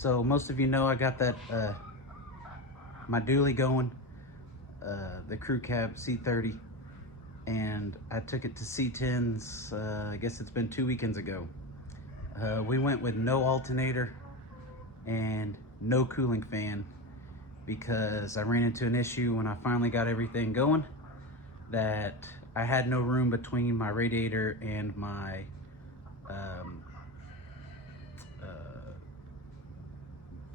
So most of you know I got that my dually going, the crew cab C30, and I took it to C10s. I guess it's been 2 weekends ago. We went with no alternator and no cooling fan because I ran into an issue when I finally got everything going that I had no room between my radiator and my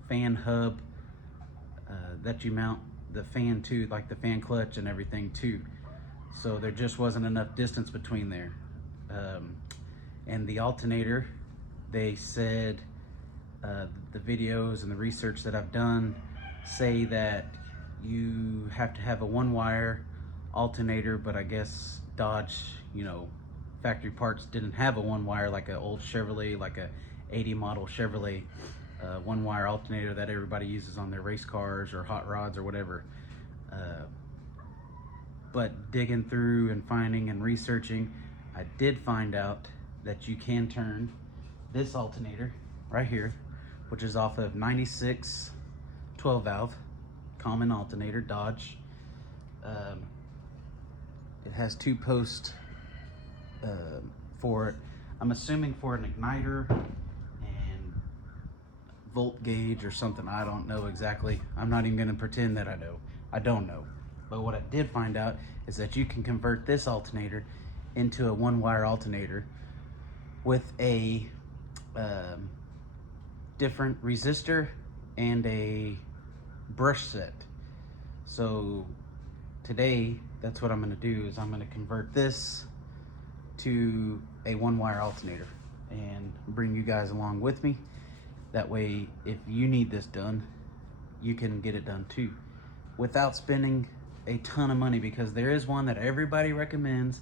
fan hub that you mount the fan to, like the fan clutch and everything too. So there just wasn't enough distance between there. And the alternator, they said, the videos and the research that I've done say that you have to have a one wire alternator, but I guess Dodge, factory parts didn't have a one wire like an old Chevrolet, like a 80 model Chevrolet one wire alternator that everybody uses on their race cars or hot rods or whatever. But digging through and finding and researching, I did find out that you can turn this alternator right here, which is off of 96 12 valve common alternator Dodge. It has 2 posts for it. I'm assuming for an igniter and volt gauge or something. I don't know exactly. I'm not even going to pretend that I know. I don't know. But what I did find out is that you can convert this alternator into a one wire alternator with a different resistor and a brush set. So today, that's what I'm going to do, is I'm going to convert this to a one wire alternator and bring you guys along with me. That way, if you need this done, you can get it done too without spending a ton of money, because there is one that everybody recommends.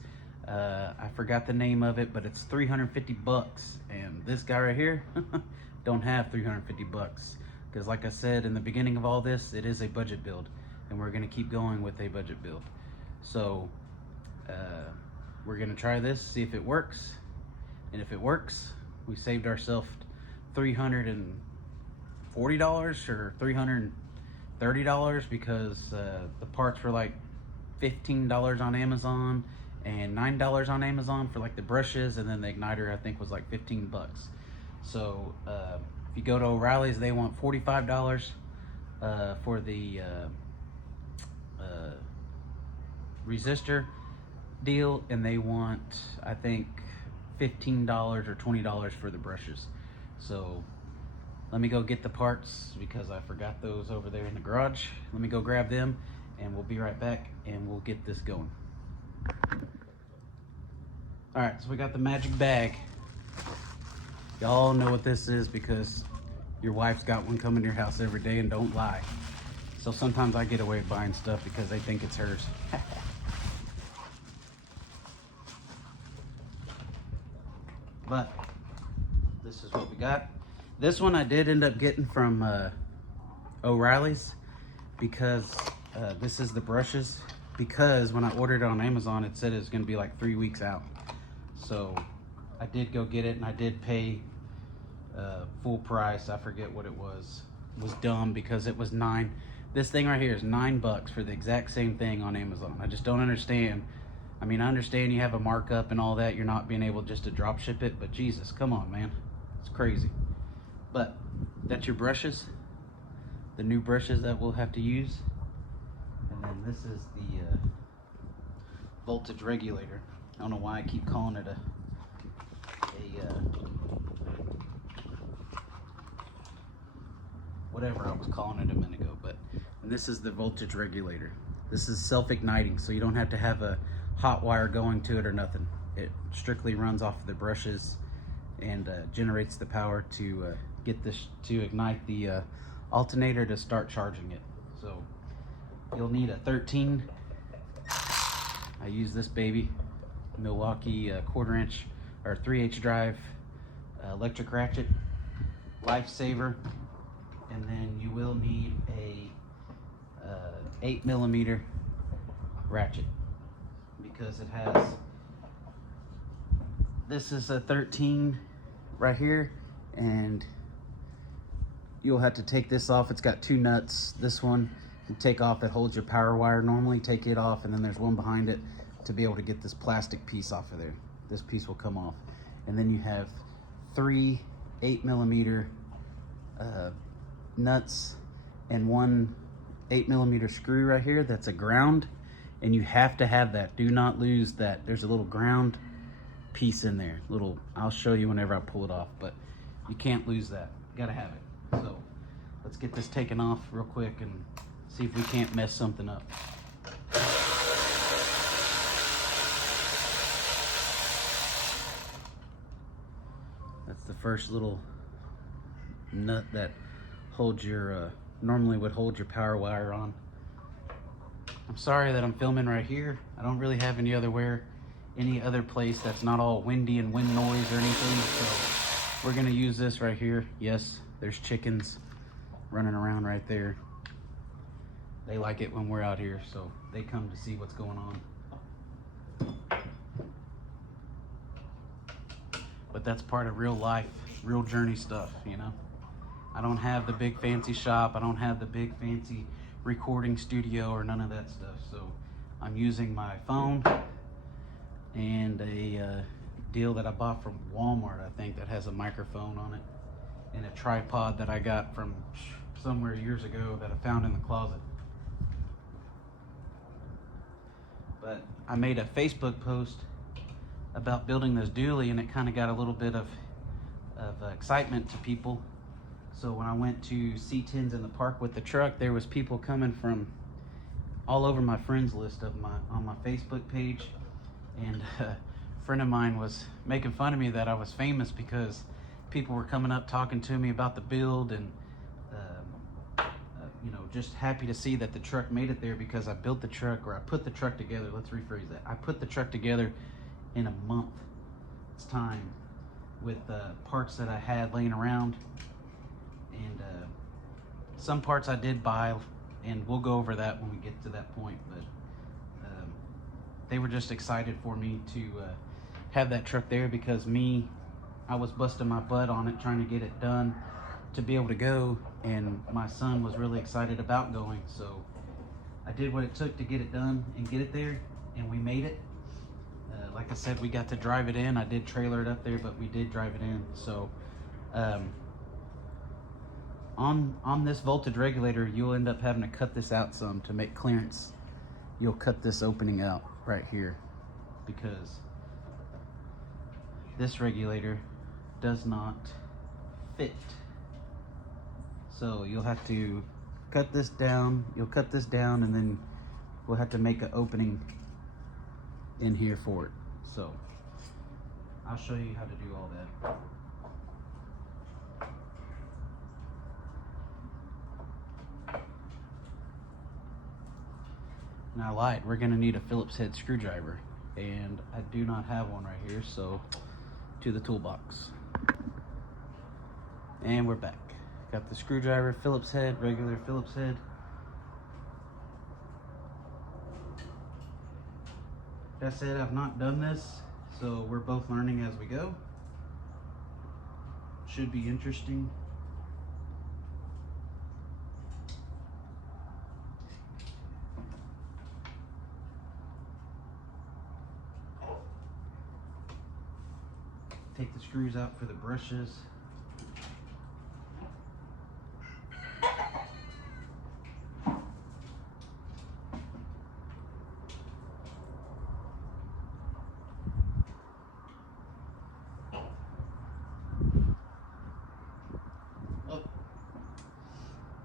I forgot the name of it, but it's 350 bucks, and this guy right here don't have 350 bucks, because like I said in the beginning of all this, it is a budget build, and we're going to keep going with a budget build. So we're going to try this, see if it works, and if it works, we saved ourselves $340 or $330, because the parts were like $15 on Amazon and $9 on Amazon for like the brushes, and then the igniter I think was like 15 bucks. So if you go to O'Reilly's, they want $45 for the resistor deal, and they want, I think, $15 or $20 for the brushes. So let me go get the parts, because I forgot those over there in the garage. Let me go grab them, and we'll be right back, and we'll get this going. All right, so we got the magic bag. Y'all know what this is because your wife's got one coming to your house every day, and don't lie. So sometimes I get away with buying stuff because they think it's hers. But this is what we got. This one I did end up getting from O'Reilly's, because this is the brushes, because when I ordered it on Amazon, it said it was going to be like 3 weeks out. So I did go get it, and I did pay full price. I forget what it was. It was dumb because it was $9. This thing right here is $9 for the exact same thing on Amazon. I just don't understand. I mean, I understand you have a markup and all that. You're not being able just to drop ship it, but Jesus, come on, man. It's crazy. But that's your brushes, the new brushes that we'll have to use. And then this is the voltage regulator. I don't know why I keep calling it a whatever I was calling it a minute ago, but and this is the voltage regulator. This is self-igniting, so you don't have to have a hot wire going to it or nothing. It strictly runs off of the brushes and generates the power to get this to ignite the alternator to start charging it. So you'll need a 13. I use this baby, Milwaukee 1/4 inch or 3/8 drive electric ratchet, lifesaver, and then you will need a 8mm ratchet, because it has, this is a 13 right here, and you'll have to take this off. It's got two nuts. This one you take off that holds your power wire normally. Take it off, and then there's one behind it to be able to get this plastic piece off of there. This piece will come off. And then you have 3 8mm nuts and 1 8mm screw right here. That's a ground, and you have to have that. Do not lose that. There's a little ground piece in there. I'll show you whenever I pull it off, but you can't lose that. You gotta have it. So let's get this taken off real quick and see if we can't mess something up. That's the first little nut that holds your, normally would hold your power wire on. I'm sorry that I'm filming right here. I don't really have any other place that's not all windy and wind noise or anything, so we're gonna use this right here. Yes, there's chickens running around right there. They like it when we're out here, so they come to see what's going on. But that's part of real life, real journey stuff, you know? I don't have the big fancy shop. I don't have the big fancy recording studio or none of that stuff. So I'm using my phone and a deal that I bought from Walmart, I think, that has a microphone on it, and a tripod that I got from somewhere years ago that I found in the closet. But I made a Facebook post about building this dually, and it kind of got a little bit of excitement to people. So when I went to C10s in the park with the truck, there was people coming from all over my friends list on my Facebook page, and a friend of mine was making fun of me that I was famous because people were coming up talking to me about the build, and you know, just happy to see that the truck made it there, because I built the truck, or I put the truck together. Let's rephrase that. I put the truck together in a month's time with parts that I had laying around, and some parts I did buy, and we'll go over that when we get to that point. But they were just excited for me to have that truck there, because I was busting my butt on it trying to get it done to be able to go, and my son was really excited about going. So I did what it took to get it done and get it there, and we made it. Like I said, we got to drive it in. I did trailer it up there, but we did drive it in. So on this voltage regulator, you'll end up having to cut this out some to make clearance. You'll cut this opening out right here, because this regulator does not fit. So you'll have to cut this down. You'll cut this down, and then we'll have to make an opening in here for it. So I'll show you how to do all that. Now, I lied. We're gonna need a Phillips head screwdriver, and I do not have one right here, so to the toolbox. And we're back. Got the screwdriver, Phillips head, regular Phillips head. Like I said, I've not done this, so we're both learning as we go. Should be interesting. Take the screws out for the brushes.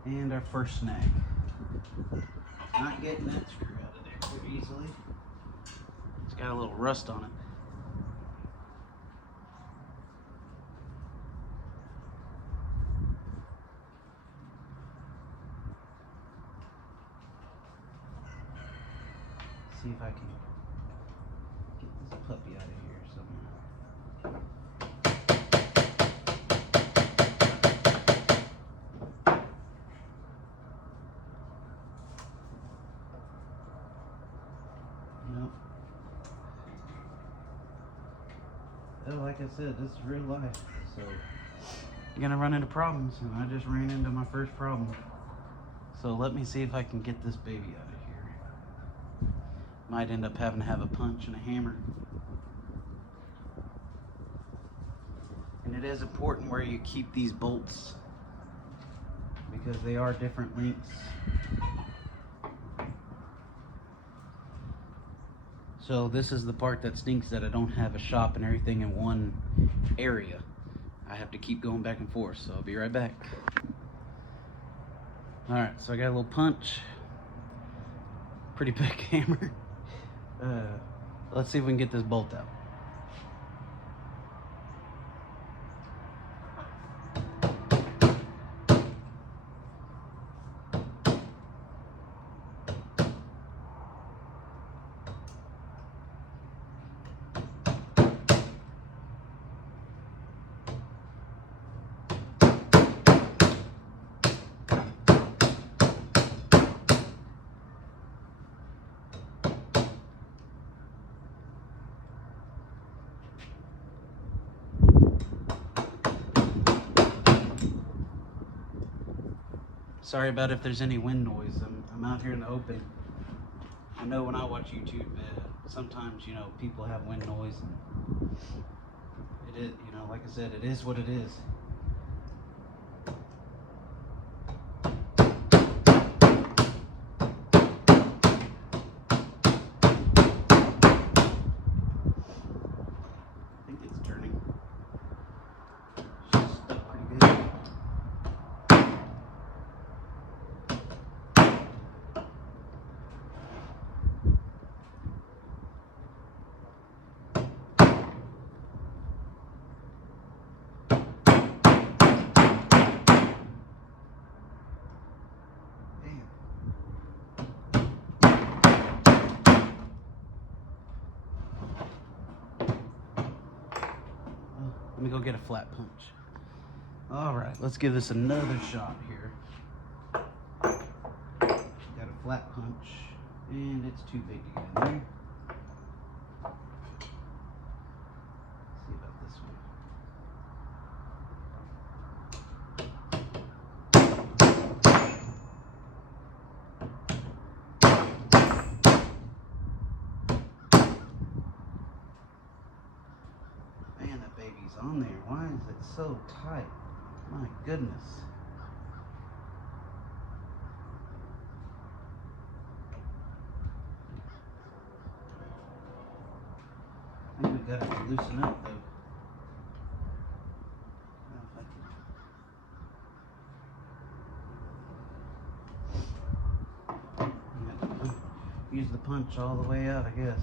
And our first snag. Not getting that screw out of there too easily. It's got a little rust on it. See if I can get this puppy out of here somehow. Nope. Oh, like I said, this is real life. So you're gonna run into problems, and I just ran into my first problem. So let me see if I can get this baby out of here. Might end up having to have a punch and a hammer. And it is important where you keep these bolts, because they are different lengths. So this is the part that stinks, that I don't have a shop and everything in one area. I have to keep going back and forth, so I'll be right back. Alright, so I got a little punch. Pretty big hammer. Let's see if we can get this bolt out. Sorry about if there's any wind noise. I'm out here in the open. I know when I watch YouTube, sometimes, you know, people have wind noise. And it is, you know, like I said, it is what it is. I think it's turning. She's stuck pretty good. Let me go get a flat punch. All right, let's give this another shot here. Got a flat punch, and it's too big to get in there. Let's see about this one. Man, that baby's on there. Why is it so tight? My goodness. I think we got it to loosen up though. Use the punch all the way out, I guess.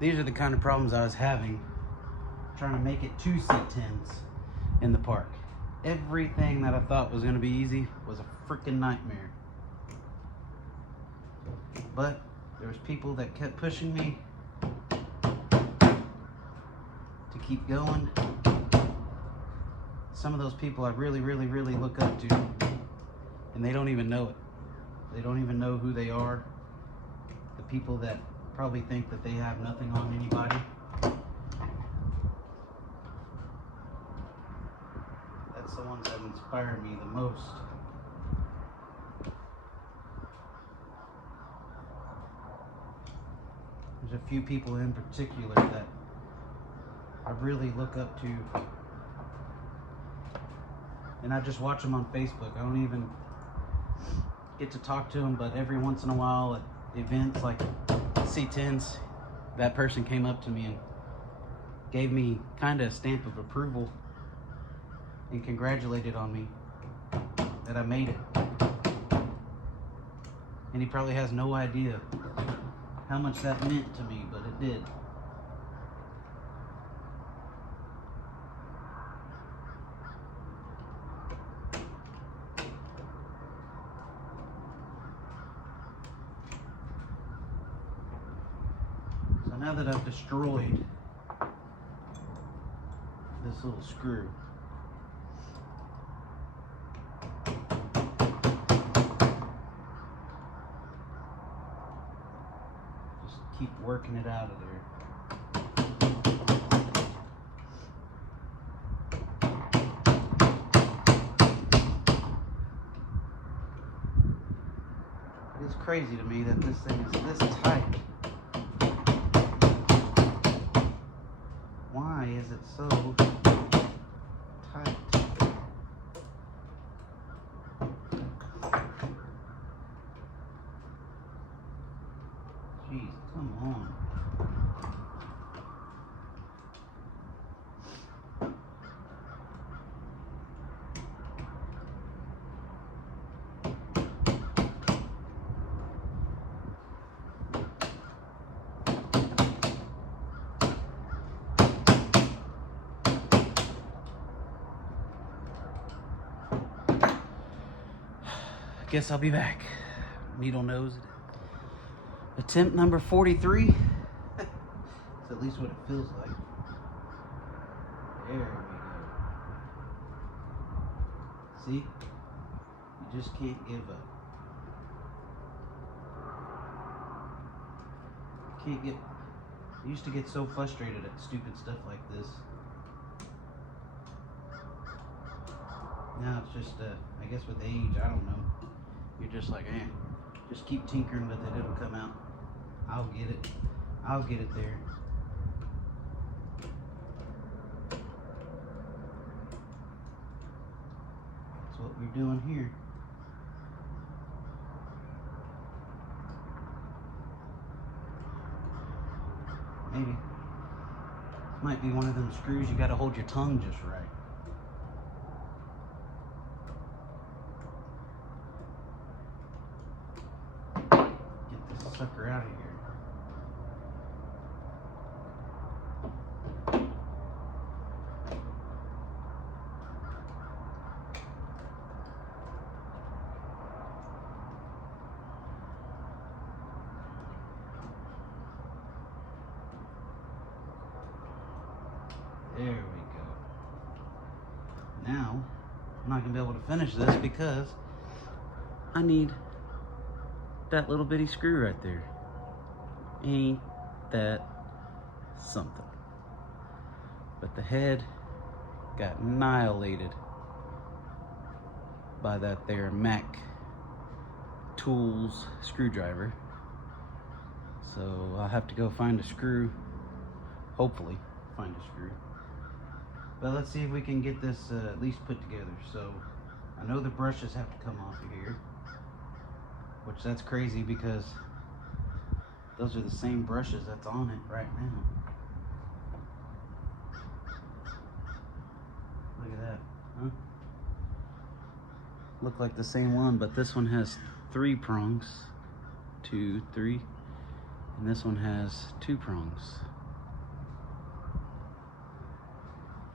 These are the kind of problems I was having trying to make it 2 C10s in the park. Everything that I thought was going to be easy was a freaking nightmare. But there was people that kept pushing me to keep going. Some of those people I really look up to, and they don't even know it. They don't even know who they are. The people that probably think that they have nothing on anybody. That's the ones that inspire me the most. There's a few people in particular that I really look up to, and I just watch them on Facebook. I don't even get to talk to them, but every once in a while at events like C10s, that person came up to me and gave me kind of a stamp of approval and congratulated on me that I made it. And he probably has no idea how much that meant to me, but it did. So now that I've destroyed this little screw. Just keep working it out of there. It's crazy to me that this thing is this tight. Why is it so tight? Jeez, come on. Guess I'll be back. Needle nose. Attempt number 43. It's at least what it feels like. There we go. See? You just can't give up. Can't get. I used to get so frustrated at stupid stuff like this. Now it's just, I guess with age, I don't know. You're just like, just keep tinkering with it, it'll come out. I'll get it. I'll get it there. That's what we're doing here. Maybe. Might be one of them screws you gotta hold your tongue just right. Sucker out of here. There we go. Now, I'm not gonna be able to finish this because I need that little bitty screw right there. Ain't that something? But the head got annihilated by that there Mac Tools screwdriver. So I'll have to go find a screw. Hopefully find a screw. But let's see if we can get this at least put together. So I know the brushes have to come off of here. Which that's crazy because those are the same brushes that's on it right now. Look at that, huh? Look like the same one, but this one has 3 prongs. 2, 3. And this one has 2 prongs.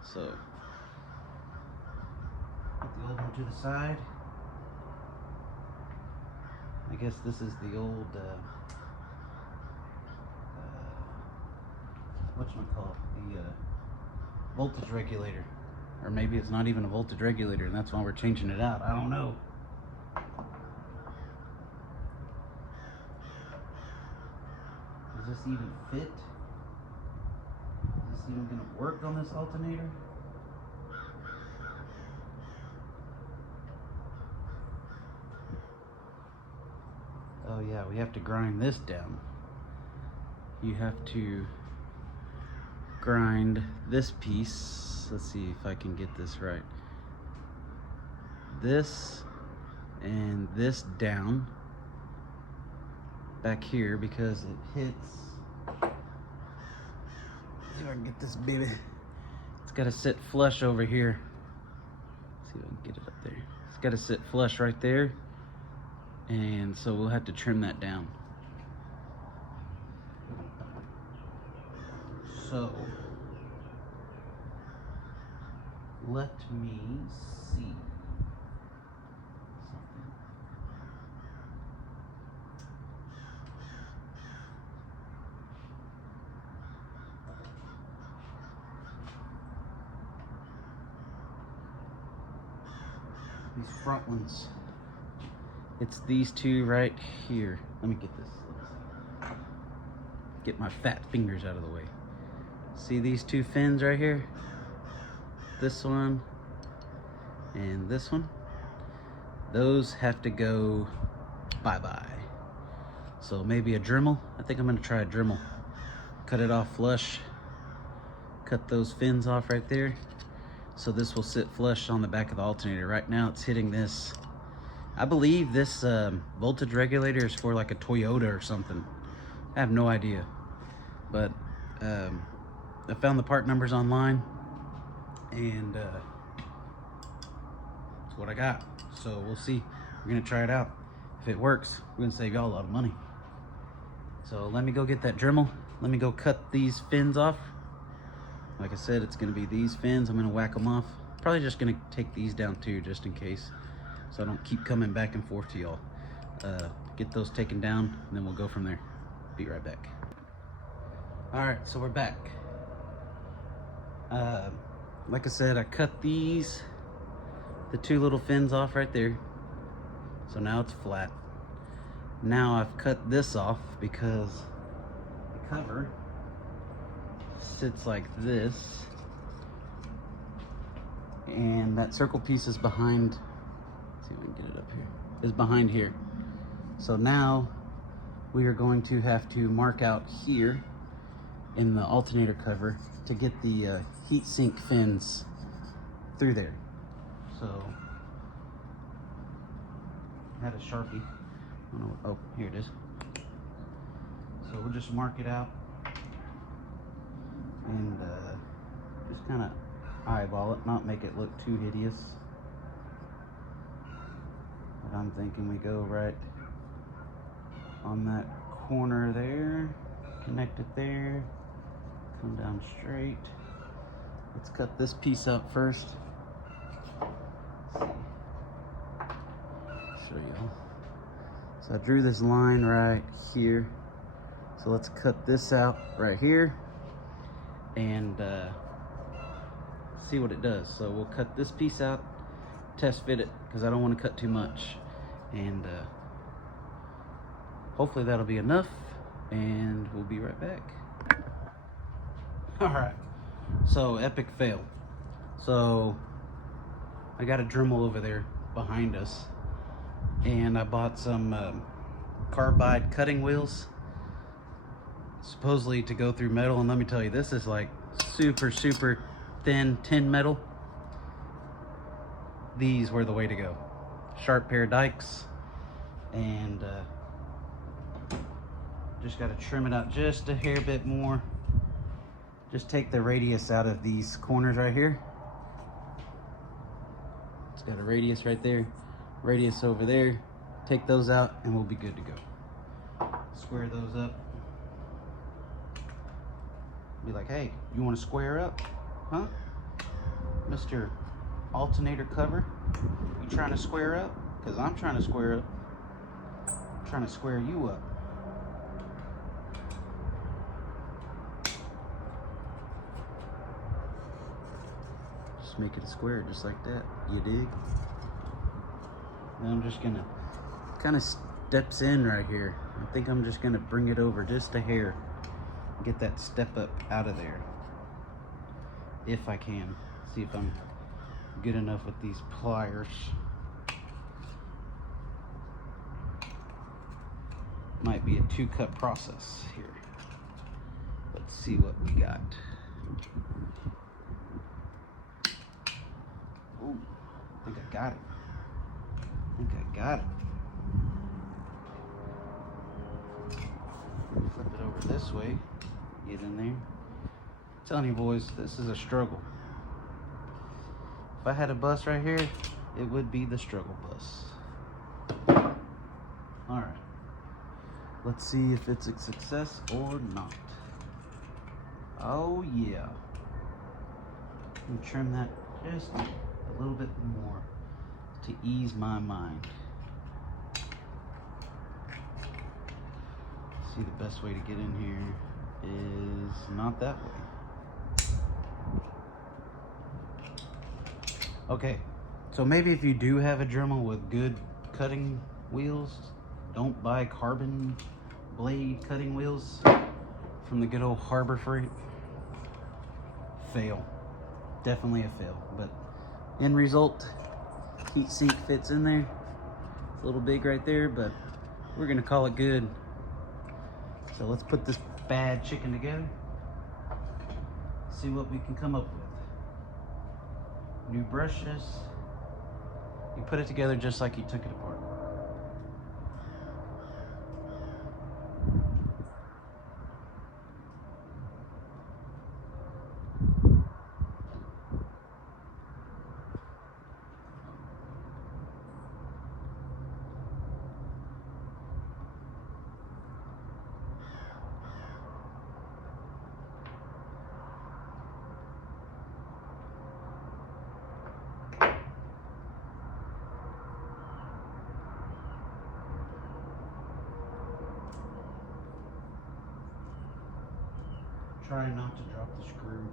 So, put the old one to the side. I guess this is the old, whatchamacallit, the voltage regulator. Or maybe it's not even a voltage regulator and that's why we're changing it out. I don't know. Does this even fit? Is this even going to work on this alternator? Oh yeah, we have to grind this down. You have to grind this piece. Let's see if I can get this right. This and this down back here because it hits. See if I can get this baby. It's got to sit flush over here. Let's see if I can get it up there. It's got to sit flush right there. And so we'll have to trim that down. So, let me see something. These front ones. It's these two right here. Let me get this. Get my fat fingers out of the way. See these two fins right here? This one and this one. Those have to go bye-bye. So maybe a Dremel. I think I'm gonna try a Dremel. Cut it off flush. Cut those fins off right there. So this will sit flush on the back of the alternator. Right now it's hitting this. I believe this voltage regulator is for like a Toyota or something. I have no idea. But I found the part numbers online and that's what I got. So we'll see. We're gonna try it out. If it works, we're gonna save y'all a lot of money. So let me go get that Dremel. Let me go cut these fins off. Like I said, it's gonna be these fins. I'm gonna whack them off. Probably just gonna take these down too, just in case, so I don't keep coming back and forth to y'all. Get those taken down, and then we'll go from there. Be right back. All right, so we're back. Like I said, I cut the two little fins off right there. So now it's flat. Now I've cut this off because the cover sits like this. And that circle piece is behind, let's see if we can get it up here, is behind here. So now we are going to have to mark out here in the alternator cover to get the heat sink fins through there. So I had a Sharpie. Oh, here it is. So we'll just mark it out and just kind of eyeball it, not make it look too hideous. But I'm thinking we go right on that corner there, connect it there, come down straight. Let's cut this piece up first. Let's show y'all. So I drew this line right here. So let's cut this out right here and see what it does. So we'll cut this piece out, test fit it, because I don't want to cut too much. And hopefully that'll be enough, and we'll be right back. All right, so epic fail. So I got a Dremel over there behind us, and I bought some carbide cutting wheels, supposedly to go through metal. And let me tell you, this is like super thin tin metal. These were the way to go. Sharp pair of dikes, and just got to trim it out just a hair bit more. Just take the radius out of these corners right here. It's got a radius right there, radius over there. Take those out and we'll be good to go. Square those up. Be like, hey, you want to square up? Huh? Mr. Alternator cover? You trying to square up? Because I'm trying to square up. I'm trying to square you up. Just make it a square just like that. You dig? Now I'm just gonna kind of steps in right here. I think I'm just gonna bring it over just a hair. Get that step up out of there. If I can. See if I'm good enough with these pliers. Might be a 2-cut process here. Let's see what we got. Ooh, I think I got it. Flip it over this way. Get in there. I'm telling you boys, this is a struggle. If I had a bus right here, it would be the struggle bus. All right. Let's see if it's a success or not. Oh yeah. Let me trim that just a little bit more to ease my mind. See, the best way to get in here is not that way. Okay, So maybe if you do have a Dremel with good cutting wheels, don't buy carbon blade cutting wheels from the good old Harbor Freight. Fail. Definitely a fail. But end result, heat sink fits in there. It's a little big right there, but we're gonna call it good. So let's put this bad chicken together. See what we can come up with. New brushes. You put it together just like you took it apart. Try not to drop the screw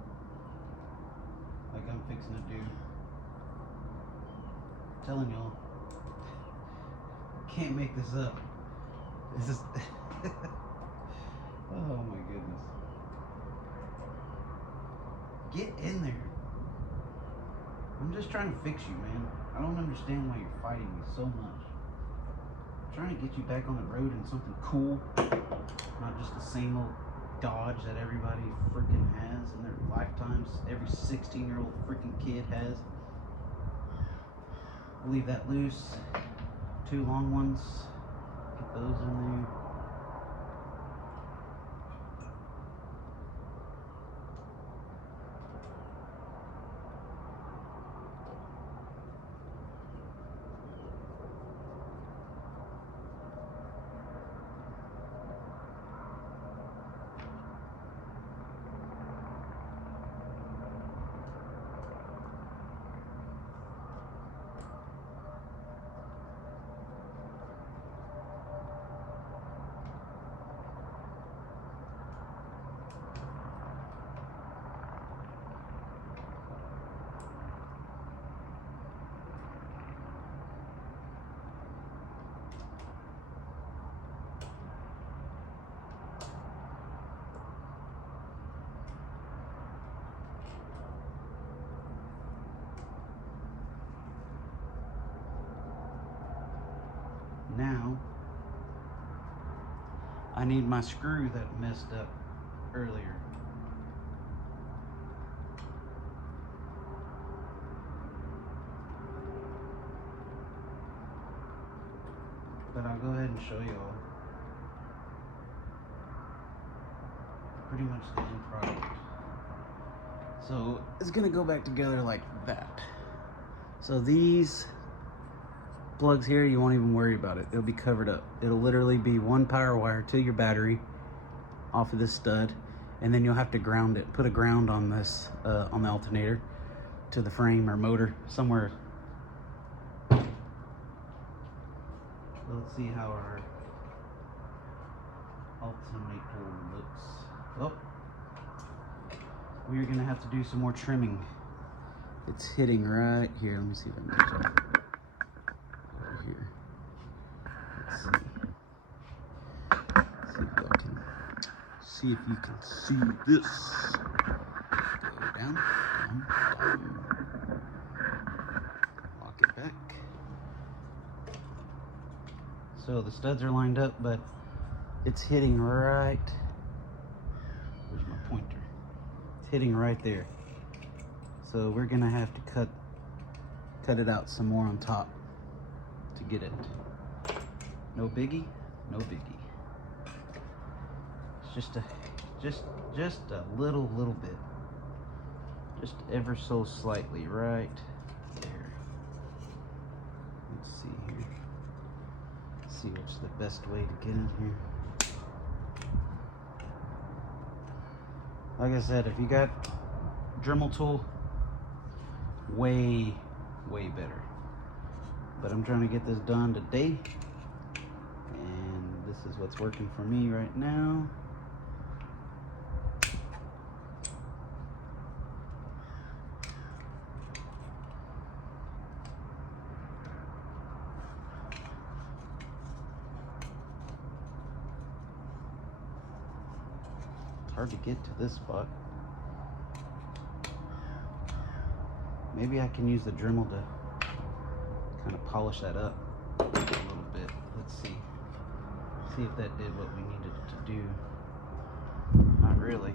like I'm fixing to do. I'm telling y'all, can't make this up. This is oh my goodness. Get in there. I'm just trying to fix you, man. I don't understand why you're fighting me so much. I'm trying to get you back on the road in something cool, not just the same old Dodge that everybody freaking has in their lifetimes. Every 16-year-old freaking kid has. Leave that loose. 2 long ones. Get those in there. Now, I need my screw that messed up earlier. But I'll go ahead and show you all. Pretty much the end product. So it's gonna go back together like that. So these plugs here, you won't even worry about it. It'll be covered up. It'll literally be one power wire to your battery off of this stud, and then you'll have to ground it. Put a ground on this, on the alternator to the frame or motor somewhere. Let's see how our alternator looks. Oh, we're gonna have to do some more trimming. It's hitting right here. Let me see if I can get you over here. Let's see. See if you can see this. Go down, down, down. Lock it back. So the studs are lined up, but it's hitting right. Where's my pointer? It's hitting right there. So we're gonna have to cut it out some more on top to get it. No biggie, no biggie. It's just a little bit. Just ever so slightly right there. Let's see here. See what's the best way to get in here. Like I said, if you got Dremel tool, way better. But I'm trying to get this done today, and this is what's working for me right now. hard to get to this spot. Maybe I can use the Dremel to kind of polish that up a little bit. Let's see. See if that did what we needed it to do. Not really.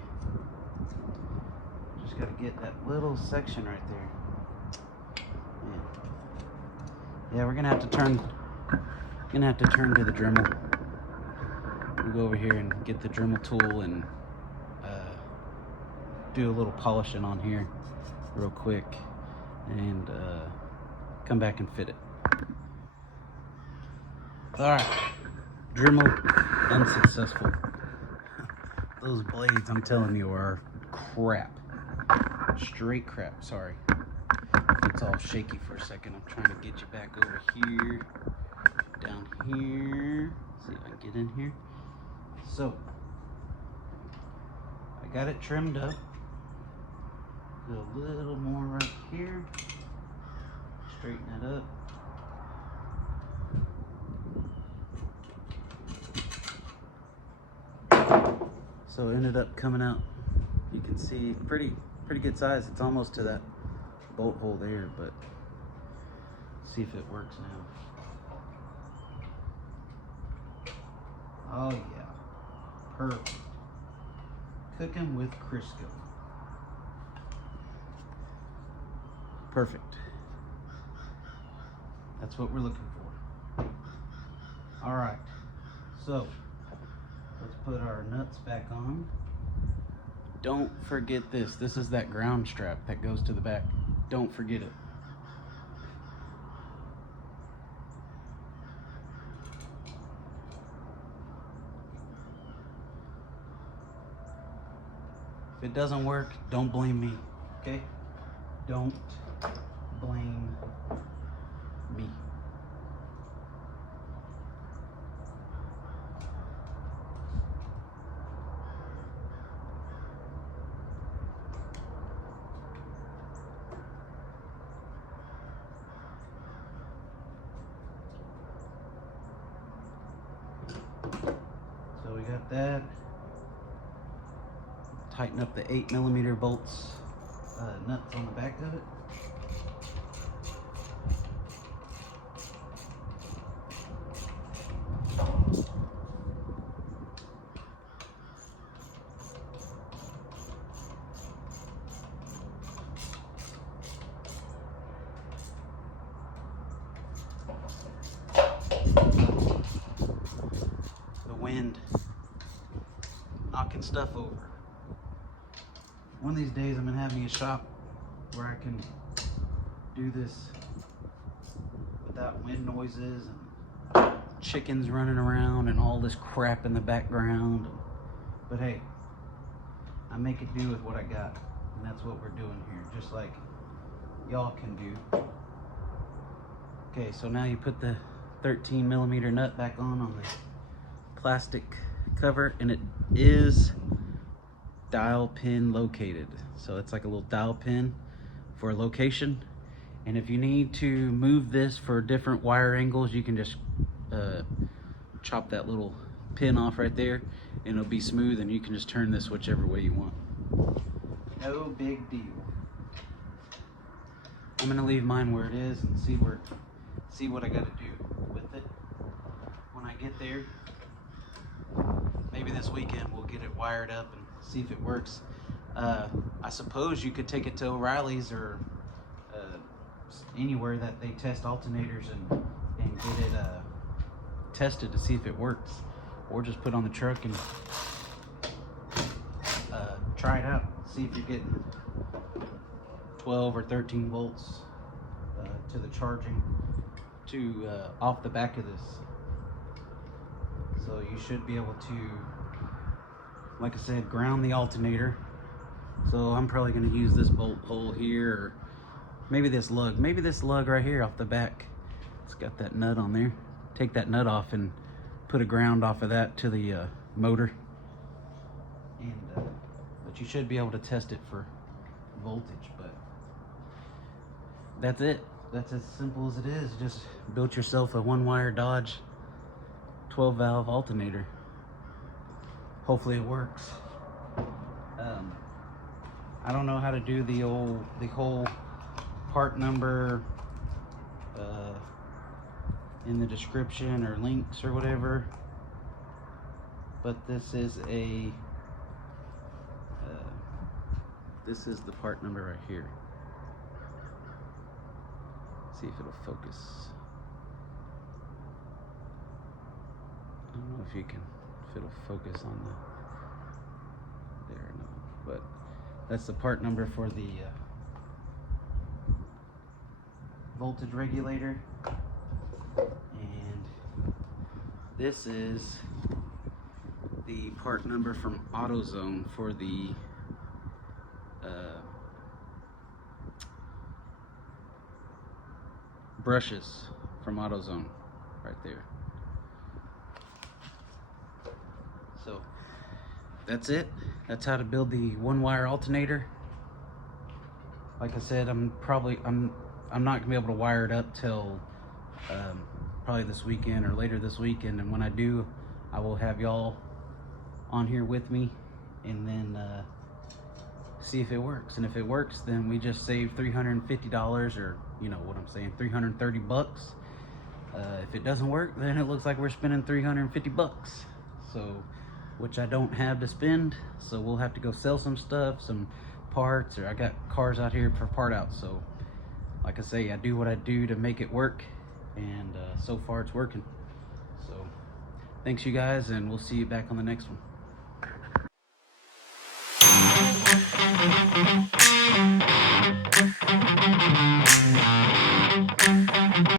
Just got to get that little section right there. Yeah, we're gonna have to turn to the Dremel. We'll go over here and get the Dremel tool and do a little polishing on here real quick, and come back and fit it. All right, Dremel unsuccessful. Those blades, I'm telling you, are crap. Straight crap. Sorry. It's all shaky for a second. I'm trying to get you back over here, down here. See if I can get in here. So, I got it trimmed up. Do a little more right here. Straighten it up. So it ended up coming out, you can see, pretty good size. It's almost to that bolt hole there, but see if it works now. Oh yeah, perfect. Cooking with Crisco. Perfect. That's what we're looking for. All right, so let's put our nuts back on. Don't forget this. This is that ground strap that goes to the back. Don't forget it. If it doesn't work, don't blame me, okay? Don't blame me. So we got that. Tighten up the 8mm bolts, nuts on the back of it. The wind knocking stuff over. One of these days I'm gonna have me a shop where I can do this without wind noises and chickens running around and all this crap in the background. But hey, I make it do with what I got, and that's what we're doing here, just like y'all can do. Okay, so now you put the 13mm nut back on the plastic cover, and it is dial pin located. So it's like a little dial pin for a location. And if you need to move this for different wire angles, you can just chop that little pin off right there and it'll be smooth, and you can just turn this whichever way you want. No big deal. I'm gonna leave mine where it is and see what I gotta do with it when I get there. Maybe this weekend we'll get it wired up and see if it works. I suppose you could take it to O'Reilly's or anywhere that they test alternators and get it tested to see if it works, or just put on the truck and try it out. See if you're getting 12 or 13 volts to the charging to off the back of this. So you should be able to, like I said, ground the alternator. So I'm probably going to use this bolt hole here, or maybe this lug right here off the back. It's got that nut on there. Take that nut off and put a ground off of that to the motor. And but you should be able to test it for voltage. But that's it. That's as simple as it is. You just built yourself a one-wire Dodge 12-valve alternator. Hopefully it works. I don't know how to do the whole part number in the description or links or whatever, but this is the part number right here. See if it'll focus. I don't know if it'll focus on there or not, but that's the part number for the voltage regulator. And this is the part number from AutoZone for the brushes from AutoZone right there. So that's it. That's how to build the one-wire alternator. Like I said, I'm not gonna be able to wire it up till probably this weekend or later this weekend, and when I do, I will have y'all on here with me, and then see if it works. And if it works, then we just saved $350, or you know what I'm saying, 330 bucks. If it doesn't work, then it looks like we're spending 350 bucks. So, which I don't have to spend, so we'll have to go sell some stuff, some parts, or I got cars out here for part out. So like I say, I do what I do to make it work, and so far it's working. So thanks you guys, and we'll see you back on the next one.